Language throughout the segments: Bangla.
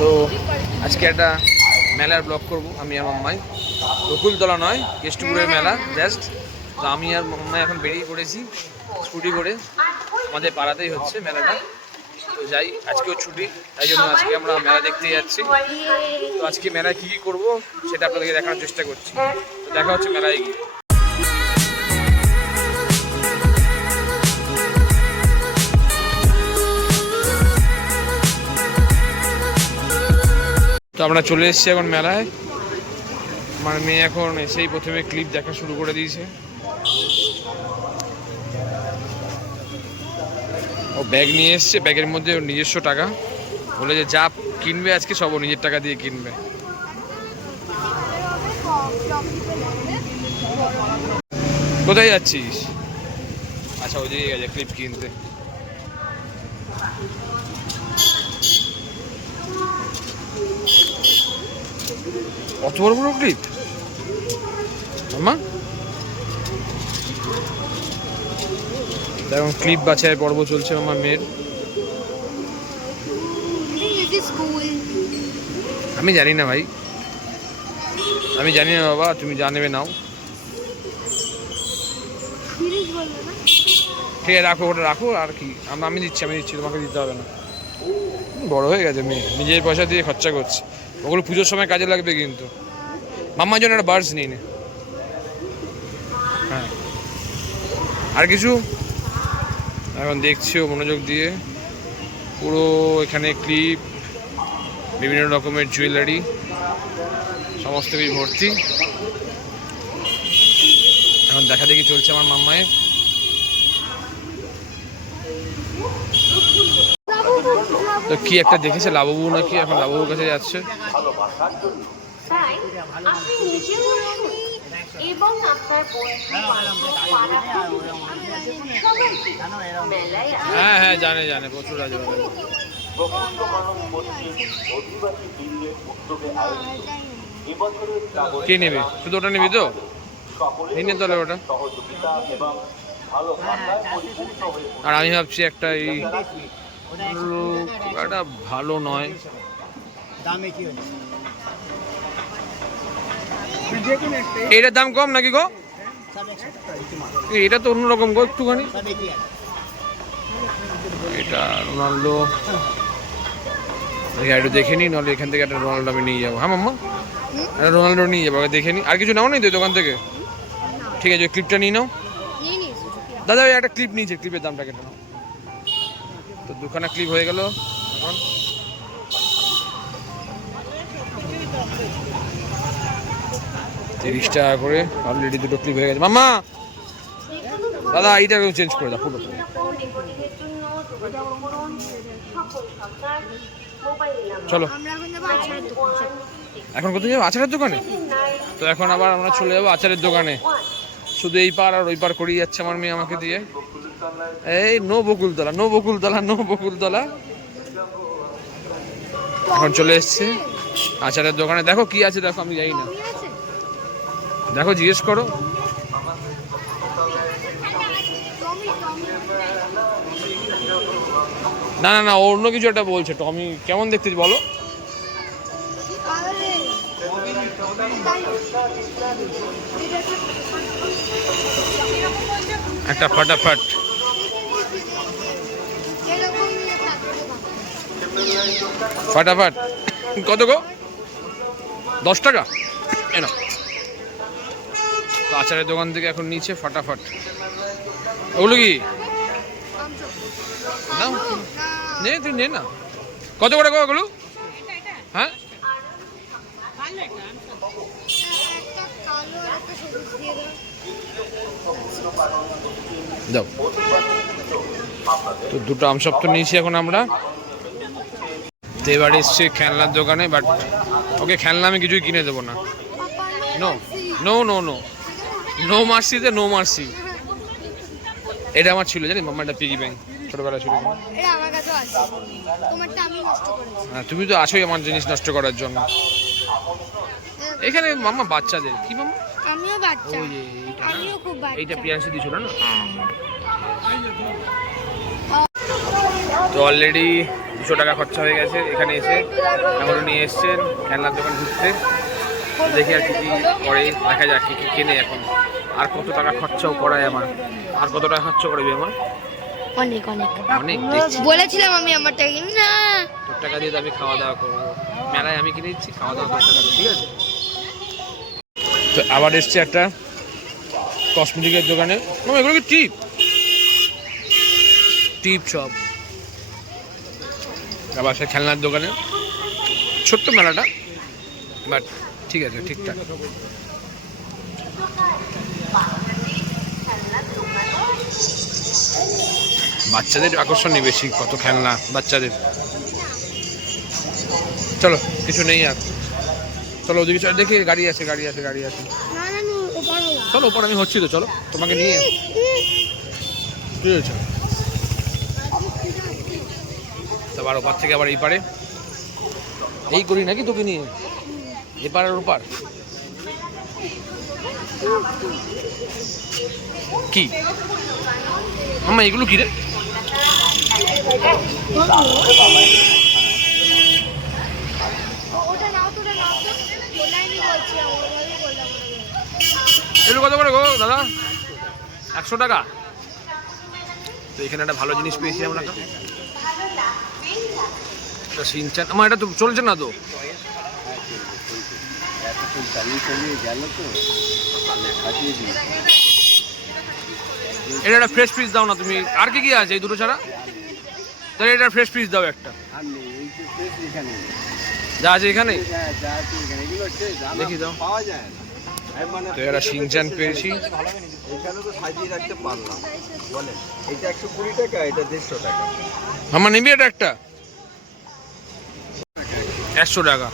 তো আজকে একটা মেলার ব্লগ করব আমি আর মাম্মাই। বকুলতলা নয়, কেষ্টপুরের মেলা জাস্ট। তো আমি আর মাম্মাই এখন বেরিয়ে পড়েছি স্কুটি করে, আমাদের পাড়াতেই হচ্ছে মেলাটা। তো যাই, আজকেও ছুটি, তাই জন্য আজকে আমরা মেলা দেখতে যাচ্ছি। তো আজকে মেলায় কী কী করবো সেটা আপনাদেরকে দেখানোর চেষ্টা করছি। তো দেখা হচ্ছে মেলায় গিয়ে। তো আমরা চলে এসেছি এখন মেলায়। আমার মেয়ে এখন এসেই প্রথমে ক্লিপ দেখা শুরু করে দিয়েছে। ও ব্যাগ নিয়ে এসছে, ব্যাগের মধ্যে ওর নিজস্ব টাকা, বলে যে যা কিনবে আজকে সব ও নিজের টাকা দিয়ে কিনবে। কোথায় যাচ্ছিস? আচ্ছা, ওইদিকে গেছে ক্লিপ কিনতে। অত বড় বড় ক্লিপ মামা, এখন ক্লিপ বাছাই পর্ব চলছে আমার মেয়ের। আমি জানি না ভাই, আমি জানি না বাবা, তুমি জানবে নাও। ঠিক আছে রাখো, ওটা রাখো। আর কি আমি দিচ্ছি, তোমাকে দিতে হবে না। বড় হয়ে গেছে মেয়ে, নিজের পয়সা দিয়ে খরচা করছে। ওগুলো পুজোর সময় কাজে লাগবে কিন্তু। মাম্মার জন্য একটা বার্ডস নিয়ে নে। হ্যাঁ, আর কিছু এখন দেখছিও মনোযোগ দিয়ে। পুরো এখানে ক্লিপ, বিভিন্ন রকমের জুয়েলারি, সমস্ত কিছু ভর্তি। এখন দেখা দেখি চলছে আমার মাম্মায়ের। তো কি একটা দেখেছে লাববু নাকি, এখন লাববুর কাছে যাচ্ছে। হ্যাঁ হ্যাঁ, জানে জানে, প্রচুর আছে। কি নিবি? শুধু ওটা নিবি তো? নিয়ে তাহলে ওটা। আর আমি ভাবছি একটা এই এটা ভালো নয়। এটার দাম কম নাকি গো? এটা তো অন্যরকম গো একটুখানি। এটা রোনাল্ডো, একটু দেখে নি, নাহলে এখান থেকে একটা রোনাল্ডো আমি নিয়ে যাবো। হ্যাঁ মাম্মা, একটা রোনাল্ডো নিয়ে যাবো, দেখে নি। আর কিছু নাও নি তো দোকান থেকে? ঠিক আছে, ক্লিপটা নিয়ে নাও। দাদা ওই একটা ক্লিপ নিয়েছে, ক্লিপের দামটা কেটে নাও। তো দুখানা ক্লিপ হয়ে গেল। এখন 30 টাকা করে অলরেডি দুটো ক্লিপ হয়ে গেছে। মাম্মা দাদা এইটা চেঞ্জ করে দাও পুরো। চলো এখন কোথায় যাবো? আচারের দোকানে। তো এখন আবার আমরা চলে যাবো আচারের দোকানে। শুধু এই পার আর ওই পার করেই যাচ্ছে আমার মেয়ে আমাকে দিয়ে। এই no Bakultala, no Bakultala, no Bakultala. এখন চলে এসছে আচারের দোকানে। দেখো কি আছে, দেখো আমি জানি না, দেখো জিজ্ঞেস করো। না না না, অন্য কিছু একটা বলছে। টমি কেমন দেখতে বলো? একটা ফাটাফাট। ফাটাফাট কত গো? 10 টাকা। এনো আচারের দোকান থেকে এখন নিচে ফাটাফাট। ওগুলো কি না, নে তুই নে না। কত করে গো ওগুলো? হ্যাঁ দাও। তো দুটো আমসব তো নিয়েছি এখন আমরা। তো এবার এসছি খেলনার দোকানে, বাট ওকে খেলনা আমি কিছুই কিনে দেবো না। No no no no no মার্সিতে নো মার্সি। এটা আমার ছিল জানি, মাম্মাটা পিগি ব্যাংক ছোটবেলা ছিল। হ্যাঁ তুমি তো আছোই আমার জিনিস নষ্ট করার জন্য। এখানে মাম্মা বাচ্চাদের কি মাম্মা, আমিও বাচ্চা, আমিও খুব বাচ্চা। এইটা প্রিয়াংশী দিছিল না। তো অলরেডি 200 টাকা খরচা হয়ে গেছে এখানে এসে। এখনো নিয়ে এসছেন খেলনার দোকান ঘুরতে। দেখি আর কি কি করে, দেখা যাক কি কি কেনে এখন। আর কত টাকা খরচাও করায় আমার, আর কত টাকা খরচা করবি আমার? অনেক অনেক অনেক। দেখছি বলেছিলাম আমি আমার টাকা না, তোর টাকা দিয়ে তো আমি খাওয়া দাওয়া করবো, মেলায় আমি কিনে দিচ্ছি, খাওয়া দাওয়া তোর টাকা দিয়ে, ঠিক আছে? তো আবার এসছে একটা কসমেটিকের দোকানে। এগুলো কি টিপ? টিপ সব। আবার সে খেলনার দোকানে, ছোট্ট মেলাটা, বাট ঠিক আছে, ঠিকঠাক। বাচ্চাদের আকর্ষণই বেশি, কত খেলনা বাচ্চাদের। চলো, কিছু নেই আর, চলো ওদিকে চলো, দেখি গাড়ি আছে, গাড়ি আছে, গাড়ি আছে। না না না ওপার চলো ওপর, আমি হচ্ছি তো, চলো তোমাকে নিয়ে। ঠিক আছে, আবার ওপার থেকে আবার এই পারে এই করি নাকি তোকে নিয়ে, এপার আর ওপার। কি আম্মা এগুলো কি রে? ওটা নাও তো, ওটা নাও তো, ওটাই আমি বলছি, ওটাই বললাম। এগুলো কত করে গো দাদা? 100 টাকা। তো এখানে একটা ভালো জিনিস পেয়েছি আমরা, একটা সিনচান। আমার এটা তো চলছে না তো। এটা একটা ফ্রেশ পিস দাও না তুমি। আর কি কি আছে এই দুটো ছাড়া? তাহলে এটা ফ্রেশ পিস দাও একটা, যা আছে এখানে দেখি দাও। তো এরা সিনচান পেয়েছি। এখানে তো সাজিয়ে রাখতে পারলাম, বলে এটা 120 টাকা, এটা 150 টাকা। আমার নিবি এটা একটা 100 টাকা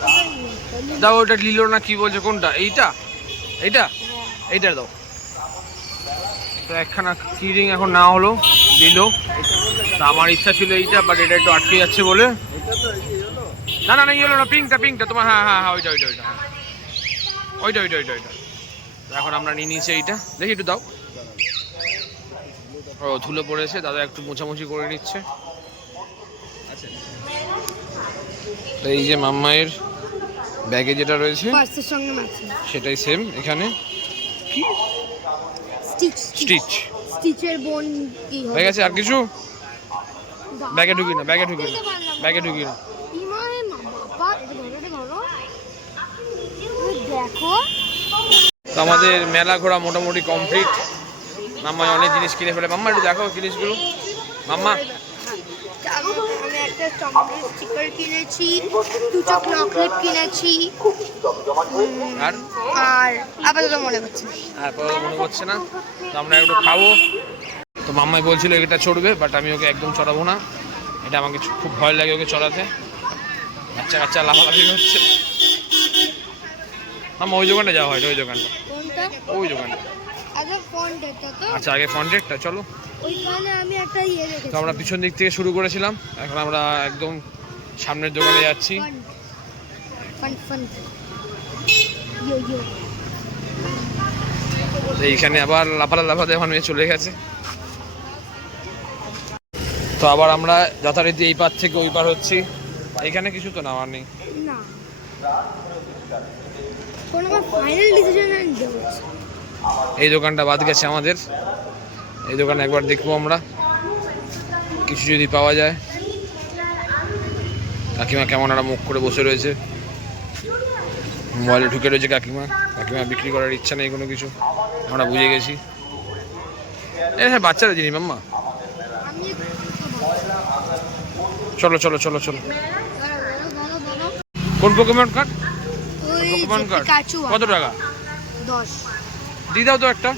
দাও। ওটা লিলো না কি বলছে, কোনটা? এইটা, এইটা, এইটা দাও। তো একখানা কিরিং এখন না হলো, দিল। তা আমার ইচ্ছা ছিল এইটা, বাট এটা একটু আটকে যাচ্ছে বলে। না না না, হলো না, পিঙ্কটা, পিঙ্কটা তোমার। হ্যাঁ হ্যাঁ হ্যাঁ, ওইটা ওইটা ওইটা, হ্যাঁ ওইটা ওইটা ওইটা ওইটা। এখন আমরা নিয়ে নিয়েছি এইটা, দেখি একটু দাও। ও ধুলো পড়েছে, দাদা একটু মোছামুছি করে নিচ্ছে। তো এই যে মাম্মায়ের ব্যাগে যেটা রয়েছে পার্সের সঙ্গে ম্যাচিং, সেটাই সেম এখানে। কি স্টিচ, স্টিচ স্টিচের বোন কি হবে? হয়ে গেছে? আর কিছু ব্যাগে ঢুকি না, ব্যাগে ঢুকি না, ব্যাগে ঢুকি না। ইমায়ে বাবা, ধরো দেখো। তো আমাদের মেলা ঘোরা মোটামুটি কমপ্লিট। মাম্মা অনেক জিনিস কিনে ফেলে। মাম্মা একটু দেখো জিনিসগুলো। মাম্মা আমি একটা চকলেট স্টিকার কিনেছি, দুটো চকলেট কিনেছি, আর আর আপাতত মনে হচ্ছে আর মনে হচ্ছে না। তো আমরা একটু খাবো। তো মাম্মাই বলছিল এটা চড়বে, বাট আমি ওকে একদম চড়াবো না। এটা আমাকে খুব ভয় লাগে ওকে চড়াতে। বাচ্চা কাচ্চা লাফালাফি হচ্ছে। মাম্মা ওই দোকানটা যাওয়া হয়, ওই দোকানটা, কোনটা? ওই দোকানটা। আগে ফন্টেটা তো, আচ্ছা আগে ফন্টেরটা চলো। ওইখানে আমি একটা রেখেছি। তো আমরা পিছন দিক থেকে শুরু করেছিলাম, এখন আমরা একদম সামনের দোকানে যাচ্ছি। ফন্ট ফন্ট ইয়ো ইয়ো। তো এইখানে আবার লাফাতে এখন মেয়ে চলে গেছে। তো আবার আমরা যথারীতি এই পার থেকে ওই পার হচ্ছি। এখানে কিছু তো নেওয়ার নেই। না, কোন আমার ফাইনাল ডিসিশন নিতে হচ্ছে। এই দোকানটা বাদ গেছে আমাদের। এই দোকানে একবার দেখবো আমরা, কিছু যদি পাওয়া যায়। কাকিমা কেমন একটা মুখ করে বসে রয়েছে, মোবাইলে ঢুকে রয়েছে কাকিমা। কাকিমা বিক্রি করার ইচ্ছা নেই কোনো কিছু, আমরা বুঝে গেছি। হ্যাঁ বাচ্চারা জিনিস মাম্মা। আমি চলো চলো চলো চলো। দাঁড়াও, কোন পোকেমন কার্ড? ওই পোকেমন যে কার্ড পিকাচু কত টাকা? 10। দিয়ে দাও তো একটা।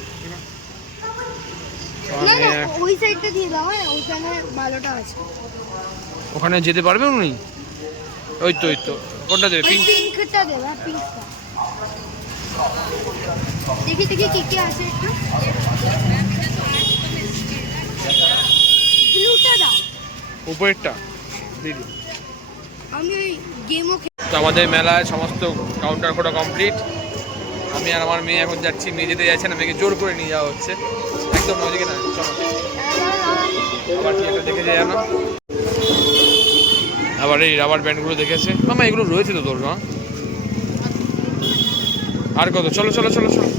না না, ওই সাইডটা দিয়ে দাও, হ্যাঁ ওইখানে ভালোটা আছে। ওখানে যেতে পারবে উনি? ওই তো ওই তো, কোনটা দেবে? ওই পিঙ্ক? পিঙ্কটা দেবে, পিঙ্কটা। দেখি দেখি কি কি আছে একটু। ব্লুটা দাও। উপরেরটা দিদি। আমি ওই গেমও তো আমাদের মেলায় সমস্ত কাউন্টার খোলা কমপ্লিট। আমি আর আমার মেয়ে এখন যাচ্ছি। মেয়ে যেতে যাচ্ছে না, মেয়েকে জোর করে নিয়ে যাওয়া হচ্ছে একদম ওইদিকে না। চলো আবার কি একটা দেখে যায় না। আবার এই রাবার ব্যান্ডগুলো দেখেছে মামা, এগুলো রয়েছে তো তোর মা। আর কত, চলো চলো চলো চলো।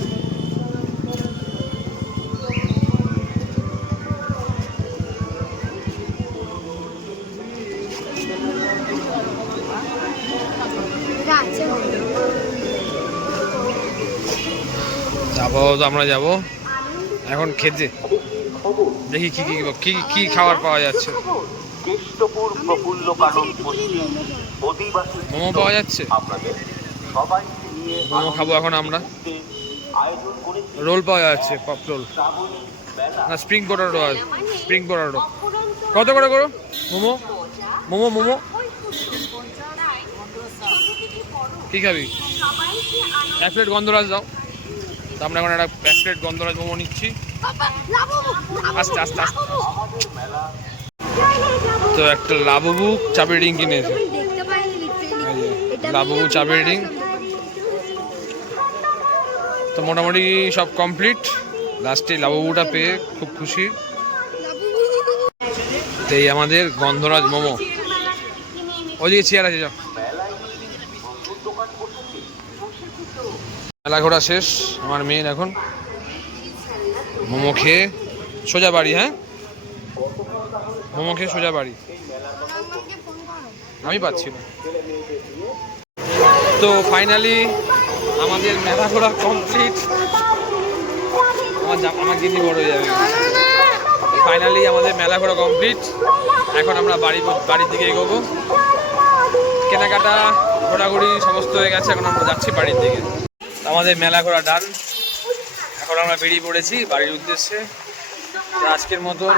যাবো তো, আমরা যাবো এখন খেতে, দেখি কি কি কি কি খাবার পাওয়া যাচ্ছে। কেষ্টপুর প্রফুল্ল কানন পশ্চিম অধিবাসী মোমো পাওয়া যাচ্ছে, আপনাদের সবাইকে নিয়ে মোমো খাবো এখন আমরা। আয়োজন করেছি রোল পাওয়া যাচ্ছে, পপ রোল শ্রাবণী মেলা। না স্প্রিং পটেটো আছে, স্প্রিং পটেটো কত করে করো মোমো? মোমো মোমো কি খাবি? এক প্লেট গন্ধরাজ দাও। তো আমরা এখন একটা এক প্লেট গন্ধরাজ মোমো নিচ্ছি, আস্তে আস্তে আস্তে। তো একটা লাবুবু চাপের রিং কিনেছে, দেখতে পাইনি লিটারেলি। লাবুবু চাপের রিং। তো মোটামুটি সব কমপ্লিট, লাস্টে লাবুবুটা পেয়ে খুব খুশি। তো এই আমাদের গন্ধরাজ মোমো, ওইদিকে চেয়ার আছে, যাও। মেলা ঘোরা শেষ আমার মেন, এখন মোমো খেয়ে সোজা বাড়ি। হ্যাঁ, মোমো খেয়ে সোজা বাড়ি। আমি পাচ্ছি না। তো ফাইনালি আমাদের মেলা ঘোরা কমপ্লিট। আমার জিনিস বড় হয়ে যাবে। ফাইনালি আমাদের মেলা ঘোরা কমপ্লিট। এখন আমরা বাড়ির দিকে এগোবো। কেনাকাটা ঘোরাঘুরি সমস্ত হয়ে গেছে, এখন আমরা যাচ্ছি বাড়ির দিকে। আমাদের মেলা ঘোরা ডান, এখন আমরা বেরিয়ে পড়েছি বাড়ির উদ্দেশ্যে। তো আজকের মতন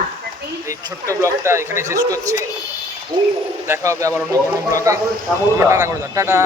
এই ছোট্ট ব্লগটা এখানে শেষ করছি। দেখা হবে আবার অন্য কোনো ব্লগে। টাটা করে দাও, টাটা।